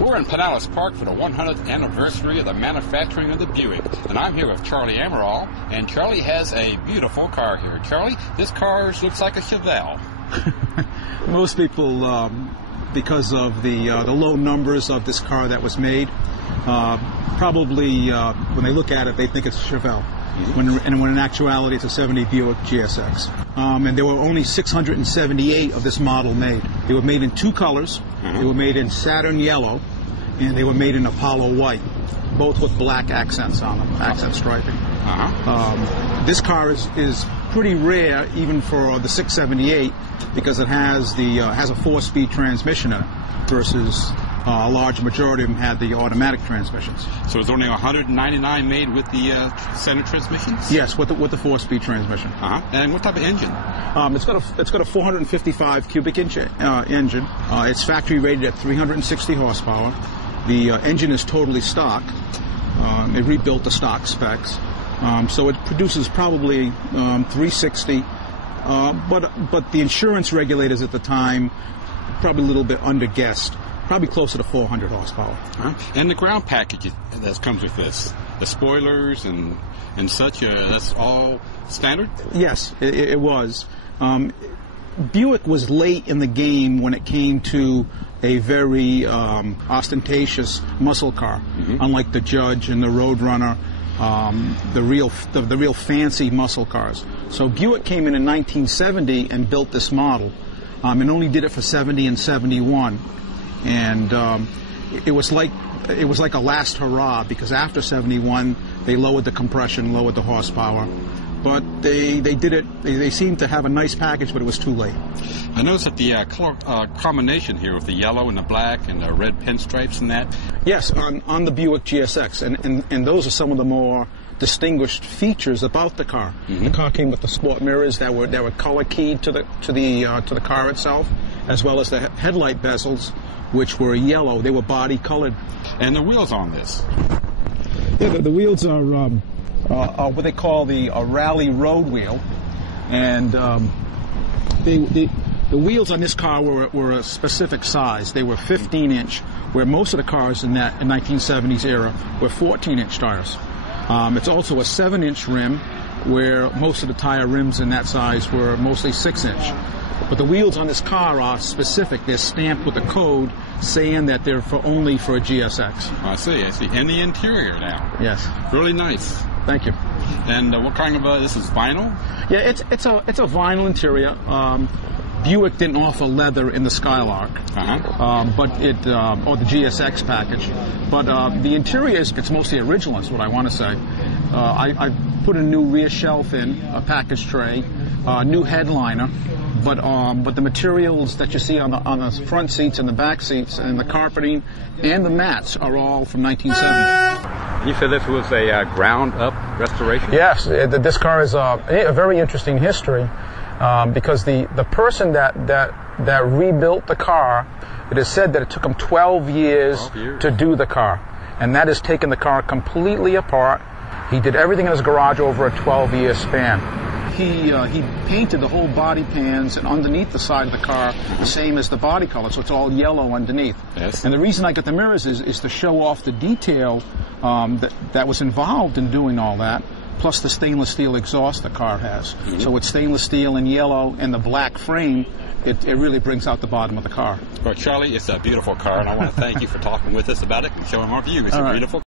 We're in Pinellas Park for the 100th anniversary of the manufacturing of the Buick, and I'm here with Charlie Amaral, and Charlie has a beautiful car here. Charlie, this car looks like a Chevelle. Most people, because of the low numbers of this car that was made, probably when they look at it, they think it's a Chevelle. When in actuality it's a 70 Buick GSX. And there were only 678 of this model made. They were made in two colors. They were made in Saturn yellow, and they were made in Apollo white, both with black accents on them, accent striping. This car is pretty rare even for the 678 because it has a 4-speed transmission in it versus a large majority of them had the automatic transmissions. So there's only 199 made with the center transmissions? Yes, with the 4-speed transmission. And what type of engine? It's got a 455 cubic inch engine. It's factory rated at 360 horsepower. The engine is totally stock. They rebuilt the stock specs. So it produces probably 360. But the insurance regulators at the time probably a little bit under-guessed. Probably closer to 400 horsepower. And the ground package that comes with this, the spoilers and such, that's all standard? Yes, it was. Buick was late in the game when it came to a very ostentatious muscle car, unlike the Judge and the Roadrunner, the real fancy muscle cars. So Buick came in 1970 and built this model, and only did it for 70 and 71. And it was like a last hurrah, because after 71 they lowered the compression, lowered the horsepower, but they did it. They seemed to have a nice package, but it was too late. I noticed that the color combination here with the yellow and the black and the red pinstripes and that. Yes, on the Buick GSX, and those are some of the more distinguished features about the car. The car came with the sport mirrors that were color keyed to the car itself, as well as the headlight bezels, which were yellow. They were body colored. And the wheels on this? Yeah, the wheels are what they call a rally road wheel, and the wheels on this car were a specific size. They were 15-inch, where most of the cars in 1970s era were 14-inch tires. It's also a 7-inch rim, where most of the tire rims in that size were mostly 6-inch. But the wheels on this car are specific. They're stamped with a code saying that they're only for a GSX. I see. And the interior now. Yes. Really nice. Thank you. And what kind of, this is vinyl? Yeah, it's a vinyl interior. Buick didn't offer leather in the Skylark, but or the GSX package. But the interior it's mostly original, is what I want to say. I put a new rear shelf in, a package tray, new headliner, but the materials that you see on the front seats and the back seats and the carpeting and the mats are all from 1970. You said this was a ground-up restoration? Yes, this car is a very interesting history. Because the person that rebuilt the car, it is said that it took him 12 years to do the car, and that has taken the car completely apart. He did everything in his garage over a 12-year span. He painted the whole body pans and underneath the side of the car the same as the body color, so it's all yellow underneath. Yes. And the reason I got the mirrors is to show off the detail that was involved in doing all that. Plus the stainless steel exhaust the car has. So with stainless steel and yellow and the black frame, it really brings out the bottom of the car. Well, Charlie, it's a beautiful car, and I want to thank you for talking with us about it and showing our view. It's a beautiful car.